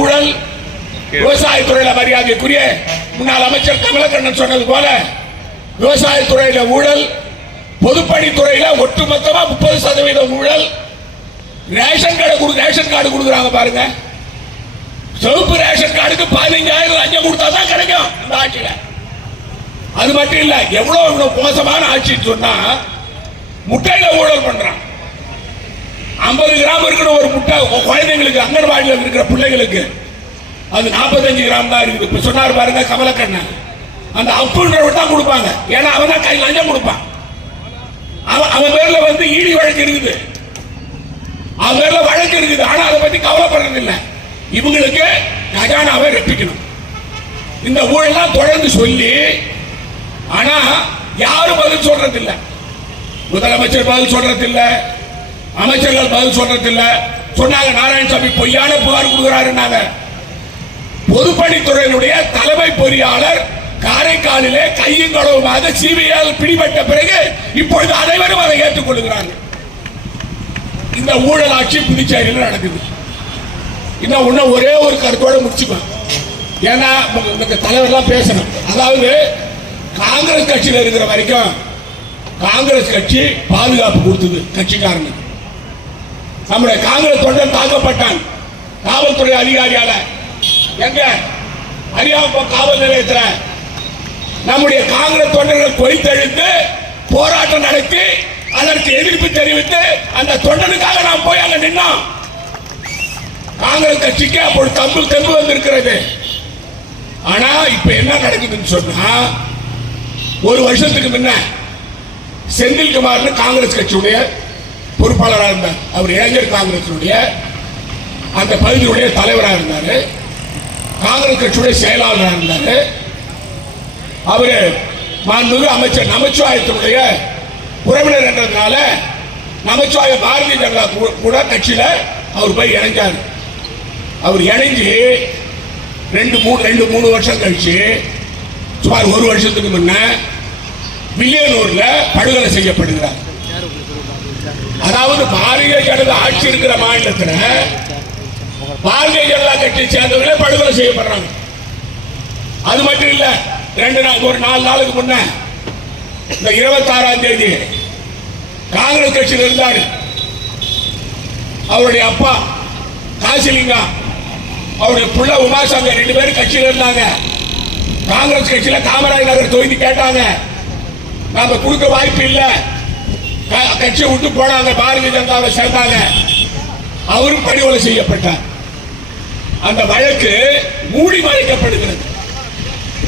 ஊழல், விவசாயத்துறையில மரியாதைக்குரிய முன்னாள் அமைச்சர் கமலக்கண்ணன் சொன்னது போல விவசாயத்துறையில ஊழல், பொதுப்பணித்துறையில ஒட்டுமொத்தமா 30% ஊழல். ரேஷன் கார்டு கொடுக்குறாங்க பாருங்க, சிவப்பு ரேஷன் கார்டுக்கு 15,000 லஞ்சம் கொடுத்தா தான் கிடைக்கும் இந்த ஆட்சியில. அது மட்டும் இல்ல, எவ்வளவு மோசமான ஆட்சின்னு சொன்னா முட்டையில ஊழல் பண்றான். 50 கிராம் இருக்கிற ஒரு முட்டை குழந்தைங்களுக்கு அங்கன்வாடியில் இருக்கிற பிள்ளைகளுக்கு அது 45 கிராம் தான் இருக்குது. இப்ப சொன்னார் பாருங்க கமலக்கண்ணன், அந்த அப்புன்றவன் தான் கொடுப்பாங்க. ஏன்னா அவன் தான் கை லஞ்சம் கொடுப்பான். அவன் பேர்ல வந்து ஈடி வழக்கு இருக்குது, அவன் பேர்ல வழக்கு இருக்குது. ஆனா அதை பத்தி கவலைப்படுறது இல்லை. இவங்களுக்கு கஜானாவை ரெப்பிக்கணும். இந்த ஊழலாம் தொடர்ந்து சொல்லி ஆனா யாரும் பதில் சொல்றது இல்லை. முதலமைச்சர் பதில் சொல்றது இல்லை, அமைச்சர்கள் பதில் சொல்றது இல்லை. சொன்னாங்க நாராயணசாமி பொய்யான புகார் கொடுக்கிறாரு. பொதுப்பணித்துறையினுடைய தலைமை பொறியாளர் காரைக்காலிலே கையும் களவுமாக சிபிஐயால் பிடிபட்ட பிறகு இப்பொழுது அனைவரும் அதை ஏற்றுக்கொள்கிறார்கள். இந்த ஊழல் ஆட்சி புதுச்சேரியில் நடக்குது. இன்னும் ஒரே ஒரு கருத்தோட முடிச்சுக்கணும். ஏன்னா தலைவர்லாம் பேசணும். அதாவது காங்கிரஸ் கட்சியில் இருக்கிற வரைக்கும் காங்கிரஸ் கட்சி பாதுகாப்பு கொடுத்தது கட்சிக்காரனுக்கு. நம்முடைய காங்கிரஸ் தொண்டன் தாக்கப்பட்டான் காவல்துறை அதிகாரியால. எங்க அரியாங்குப்பம் காவல் நிலையத்தில் நம்முடைய காங்கிரஸ் தொண்டர்கள் கொதித்தெழுந்து போராட்டம் நடத்தி அதற்கு எதிர்ப்பு தெரிவித்து அந்த தொண்டனுக்காக நாம் போய் அங்க நின்னோம். காங்கிரஸ் கட்சிக்கு அப்பொழுது தெம்பு வந்திருக்கிறது. ஆனா இப்ப என்ன நடக்குதுன்னு சொன்னா, ஒரு வருஷத்துக்கு முன்ன செந்தில்குமார் காங்கிரஸ் கட்சியுடைய பொறுப்பாளராக இருந்தார். அவர் இளைஞர் காங்கிரசுடைய அந்த பகுதியுடைய தலைவராக இருந்தார். காங்கிரஸ் கட்சியுடைய செயலாளராக இருந்தார். அவரு மாண்புமிகு அமைச்சர் நமச்சிவாயத்தினுடைய உறவினர் என்றதுனால நமச்சிவாய பாரதிய ஜனதா கூட கட்சியில அவர் போய் இணைஞ்சார். அவர் இணைஞ்சு 2-3 வருஷம் கழிச்சு சுமார் ஒரு வருஷத்துக்கு முன்ன வில்லியனூர்ல படுகொலை செய்யப்படுகிறார். அதாவது பாரதிய ஜனதா ஆட்சி இருக்கிற மாநிலத்தில் பாரதிய ஜனதா கட்சியை சேர்ந்தவர்களே படுகொலை செய்யப்படுறாங்க. அது மட்டும் இல்ல, ஒரு 4 நாளுக்கு முன்ன இந்த 26ஆம் தேதி காங்கிரஸ் கட்சியில் இருந்தார். அவருடைய அப்பா காசிலிங்கம், அவருடைய புள்ள உமாசங்கர் 2 பேரும் கட்சியில் இருந்தாங்க. காங்கிரஸ் கட்சியில காமராஜ் நகர் தொகுதி கேட்டாங்க. நாம கொடுக்க வாய்ப்பு இல்ல, கட்சியை விட்டு போனாங்க, பாரதிய ஜனதாவை சேர்ந்தாங்க. அவரும் படுகொலை செய்யப்பட்டார். அந்த வழக்கு மூடி மறைக்கப்படுகிறது.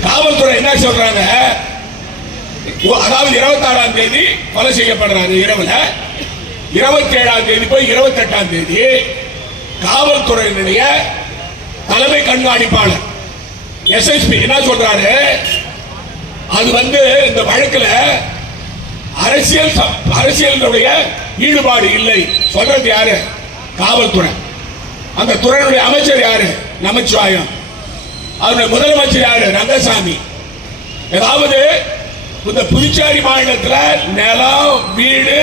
காவல்துறை என்ன சொல்றாங்க, அதாவது 26ஆம் தேதி கொலை செய்யப்படுறாரு இரவுல, 27ஆம் தேதி போய் 28ஆம் தேதி காவல்துறையினுடைய தலைமை கண்காணிப்பாளர் SSP என்ன சொல்றாரு, அது வந்து இந்த வழக்கில் அரசியலுடைய ஈடுபாடு இல்லை. சொல்றது யாரு? காவல்துறை. அந்த துறையினுடைய அமைச்சர் யாரு? நமச்சிவாயம். அவருடைய முதலமைச்சர் யாரு? ரங்கசாமி. ஏதாவது இந்த புதுச்சேரி மாநிலத்தில் நிலம் வீடு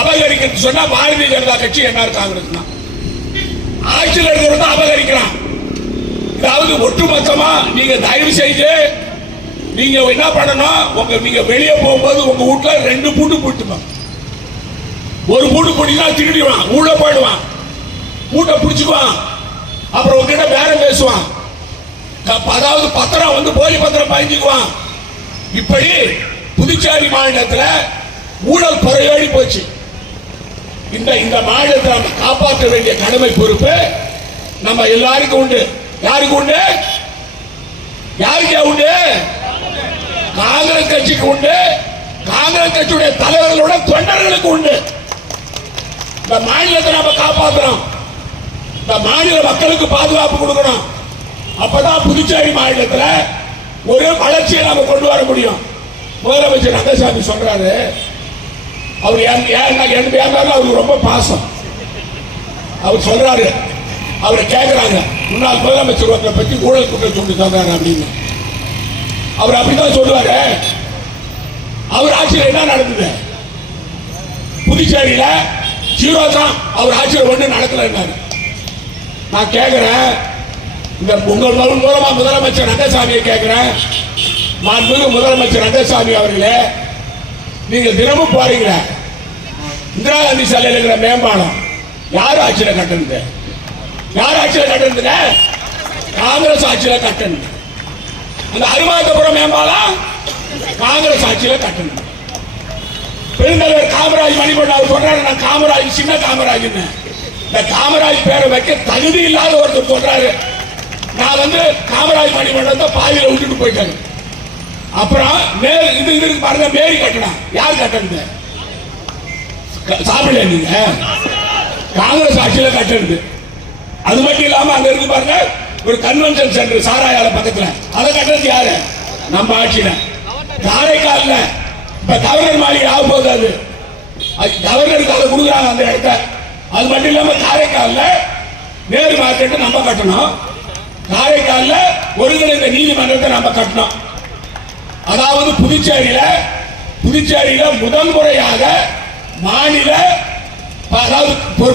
அபகரிக்கிறது சொன்னா பாரதிய ஜனதா கட்சி என்ஆர் காங்கிரஸ் தான் ஆட்சியில் இருக்கிறது அபகரிக்கிறான். அதாவது ஒட்டுமொத்தமா நீங்க தயவு செய்து நீங்க என்ன பண்ணணும், நீங்க வெளியே போகும்போது உங்க வீட்டுல 2 பூட்டு போட்டுமா, ஒரு பூட்டு போட்டீங்கன்னா திருடிவான், உள்ள போயிடுவான், பூட்டை பிடிச்சுக்குவான், அப்புறம் உங்ககிட்ட பேரம் பேசுவான். அதாவது பத்திரம் வந்து போலி பத்திரம் பயஞ்சுக்குவான். இப்படி புதுச்சேரி மாநிலத்தில் ஊழல் பறையோடி போச்சு. இந்த மாநிலத்தை நம்ம காப்பாற்ற வேண்டிய கடமை பொறுப்பு நம்ம எல்லாருக்கும் உண்டு. யாருக்கு உண்டு? யாருக்கு உண்டு? காங்கிரஸ் கட்சிக்கு உண்டு. காங்கிரஸ் கட்சியுடைய தலைவர்களோட தொண்டர்களுக்கு உண்டு. இந்த மாநிலத்தை நம்ம காப்பாற்றணும். இந்த மாநில மக்களுக்கு பாதுகாப்பு கொடுக்கணும். அப்பதான் புதுச்சேரி மாநிலத்தில் ஒரு வளர்ச்சியை நாம கொண்டு வர முடியும். முதலமைச்சர் ரங்கசாமி சொல்றாரு, அவர் அவருக்கு ரொம்ப பாசம். அவர் சொல்றாரு, அவரை கேட்கிறாங்க, முன்னாள் முதலமைச்சர் ஒருத்தரை பற்றி ஊழல் குற்றம் சொல்லி சொல்றாரு அப்படின்னு. அவர் அப்படித்தான் சொல்லுவாரு. அவர் ஆட்சியில் என்ன நடந்தது? புதுச்சேரியில 0 தான். அவர் ஆட்சியில் ஒண்ணு நடக்கல. நான் கேட்கிறேன், இந்த உங்கள் மூலமா முதலமைச்சர் ரங்கசாமியை கேட்கிறேன். மாண்புமிகு முதலமைச்சர் ரங்கசாமி அவர்களே, நீங்க தினமும் போறீங்க, இந்திரா காந்தி சாலையில் இருக்கிற மேம்பாலம் யார் ஆட்சியில கட்டணுது? யார் ஆட்சியில கட்டணுதுங்க? காங்கிரஸ் ஆட்சியில கட்டணும். அந்த அருமாத்தபுரம் மேம்பாலம் காங்கிரஸ் ஆட்சியில கட்டணும். பெருந்தலைவர் காமராஜ் மணிகண்டன் அவர் சொல்றாரு, நான் காமராஜ் சின்ன காமராஜ். இந்த காமராஜ் பேரை வைக்க தகுதி இல்லாத ஒருத்தர் சொல்றாரு, நான் காமராஜ் மணிகண்டத்தை பாதியில விட்டுட்டு போயிட்டாரு. அப்புறம் இது இருக்கு பாருங்க, மேரி கட்டணும். யார் கட்டணுது? சாப்பிடல நீங்க, காங்கிரஸ் ஆட்சியில கட்டணுது. அது மட்டும் இல்லாம அங்க இருக்கு பாருங்க ஒரு கன்வென்ஷன் சென்டர் சாராயால பக்கத்துல, அதை கட்டுறது யாரு? நம்ம ஆட்சியில. காரைக்கால்ல இப்ப கவர்னர் மாளிகை ஆக போகுது, அது கவர்னருக்கு அதை கொடுக்குறாங்க அந்த இடத்த. அது மட்டும் இல்லாம காரைக்கால்ல நேரு மார்க்கெட் நம்ம கட்டணும். காரைக்கால்ல ஒருங்கிணைந்த நீதிமன்றத்தை நம்ம கட்டணும். அதாவது புதுச்சேரியில முதல் முறையாக மாநில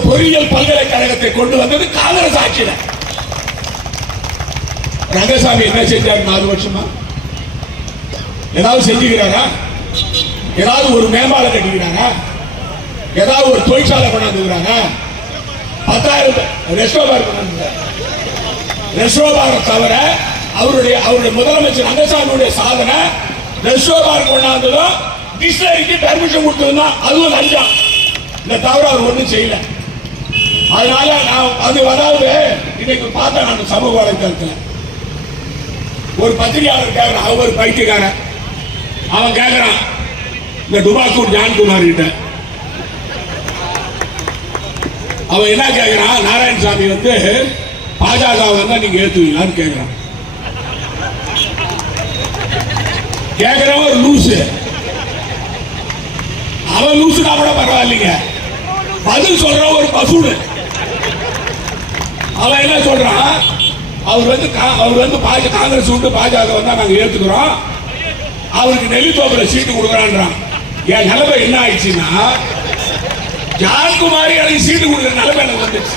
பொறியியல் பல்கலைக்கழகத்தை கொண்டு வந்தது காங்கிரஸ் ஆட்சியில. ரங்கசாமி என்ன செஞ்சார் 4 வருஷமா? ஏதாவது செஞ்சுக்கிறாரா? ஏதாவது ஒரு மேம்பாலம் கட்டிக்கிறாரா? ஏதாவது ஒரு தொழிற்சாலை கொண்டாந்துக்கிறாரா? 10,000 ரெஸ்டோபார் கொண்டாந்து. ரெஸ்டோபாரை தவிர அவருடைய முதலமைச்சர் ரங்கசாமியுடைய சாதனை ரெஸ்டோபார் கொண்டாந்ததும் டிஸ்டிலரிக்கு பெர்மிஷன் கொடுத்ததுதான், அதுவும் லஞ்சம். இந்த தவிர அவர் ஒன்றும் செய்யல. அதனால அதாவது இன்னைக்கு பார்த்தேன் நான் சமூக வலைத்தளத்தில் ஒரு பத்திரிகையாளர் கேட்கிறான், அவர் பைத்தியக்காரன், அவன் கேட்கிறான் இந்த டுபாக்கூர் ஜான்குமார் கிட்ட. அவன் என்ன கேட்கிறான், நாராயணசாமி பாஜக வந்தா நீங்க ஏத்துவீங்களான்னு கேட்கிறான். கேட்கிறவன் ஒரு லூசு, அவன் லூசுனா கூட பரவாயில்லைங்க, பதில் சொல்ற ஒரு பசுடு. அவன் என்ன சொல்றான், அவர் காங்கிரஸ் விட்டு பாஜக வந்தா நாங்க ஏத்துக்கிறோம், அவருக்கு நெல்லித்தோப்புல சீட்டு கொடுக்கறான்றான். என் நிலைமை என்ன ஆயிடுச்சுன்னா, ஜான்குமாரி எனக்கு சீட்டு கொடுக்குற நிலைமை எனக்கு வந்துச்சு.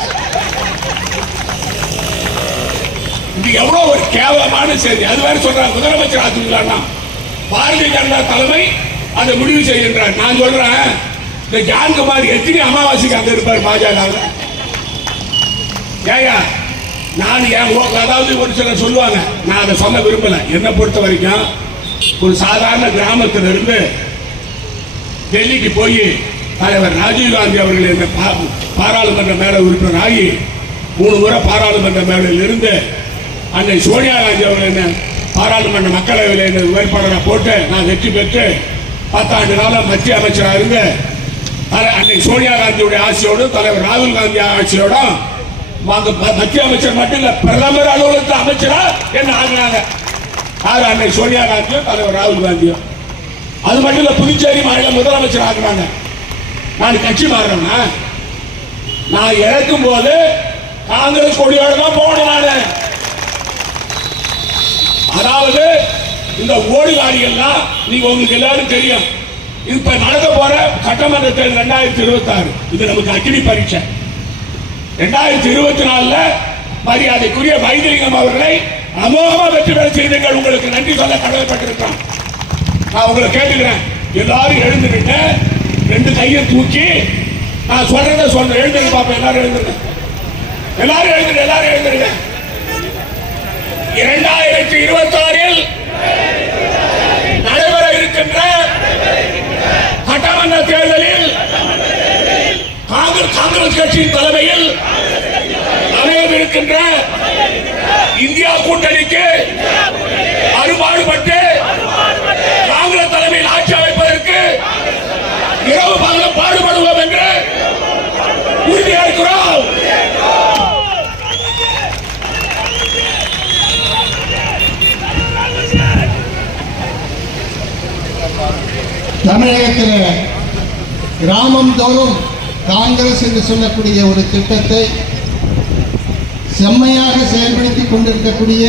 இது எவ்வளவு ஒரு கேவலமான செய்தி. அது வேற சொல்றாங்க முதலமைச்சர் ஆத்துங்களா, பாரதிய ஜனதா தலைமை அதை முடிவு செய்கின்றார். நான் சொல்றேன், இந்த ஜான்குமார் எத்தனை அமாவாசைக்கு அங்க இருப்பார் பாஜக? ஏயா நான் அதாவது ஒரு சிலர் சொல்லுவாங்க, நான் அதை சொல்ல விரும்பல. என்னை பொறுத்த வரைக்கும் ஒரு சாதாரண கிராமத்தில் இருந்து டெல்லிக்கு போய் தலைவர் ராஜீவ்காந்தி அவர்கள் இந்த பாராளுமன்ற மேடை உறுப்பினர் ஆகி 3 முறை பாராளுமன்ற மேடையில் இருந்து அன்னை சோனியா காந்தி அவர்கள் என்ன பாராளுமன்ற மக்களவையில் வேட்பாளராக போட்டு நான் வெற்றி பெற்று 10 ஆண்டு காலம் மத்திய அமைச்சராக இருந்து அன்னை சோனியா காந்தியுடைய ஆட்சியோடு தலைவர் ராகுல் காந்தி ஆட்சியோட மத்திய அமைச்சர் மட்டும் இல்ல பிரதமர் அலுவலகத்தில் அமைச்சரா என்ன ஆகினாங்க. யாரு? அன்னை சோனியா காந்தியும் தலைவர் ராகுல் காந்தியும். அது மட்டும் இல்ல புதுச்சேரி மாநில முதலமைச்சர் ஆகினாங்க. நான் கட்சி மாறுறேன்னா, நான் இறக்கும் போது காங்கிரஸ் கொடியோட தான் போகணும். நானு அதாவது இந்த ஓடுகாரிகள்லாம் நீங்க உங்களுக்கு எல்லாரும் தெரியும். இப்ப நடக்க போற சட்டமன்ற தேர்தல் 2026 இது நமக்கு அக்னி பரீட்சை. 2024 மரியாதைக்குரிய வைத்திலிங்கம் அவர்களை அமோகமா வெற்றி பெற செய்தீர்கள். உங்களுக்கு நன்றி சொல்ல கடமைப்பட்டிருக்கிறோம். நான் உங்களை கேட்டுக்கிறேன், எல்லாரும் எழுந்துக்கிட்டு 2 கையை தூக்கி நான் சொல்றத சொல்றேன். எழுந்துங்க பாப்பா, எல்லாரும் எழுந்துருங்க, எல்லாரும் எழுந்துருங்க, எல்லாரும் எழுந்துருங்க. 2026 நடைபெற இருக்கின்ற சட்டமன்ற தேர்தலில் காங்கிரஸ் கட்சியின் தலைமையில் அமையவிருக்கின்ற இந்தியா கூட்டணிக்கு அறுபாடுபட்டு காங்கிரஸ் தலைமையில் ஆட்சி அமைப்பதற்கு இரவு பகலும் பாடுபடுவோம் என்று உறுதியேற்கிறோம். தமிழகத்தில் கிராமம் தோறும் காங்கிரஸ் என்று சொல்லக்கூடிய ஒரு திட்டத்தை செம்மையாக செயல்படுத்திக் கொண்டிருக்கக்கூடிய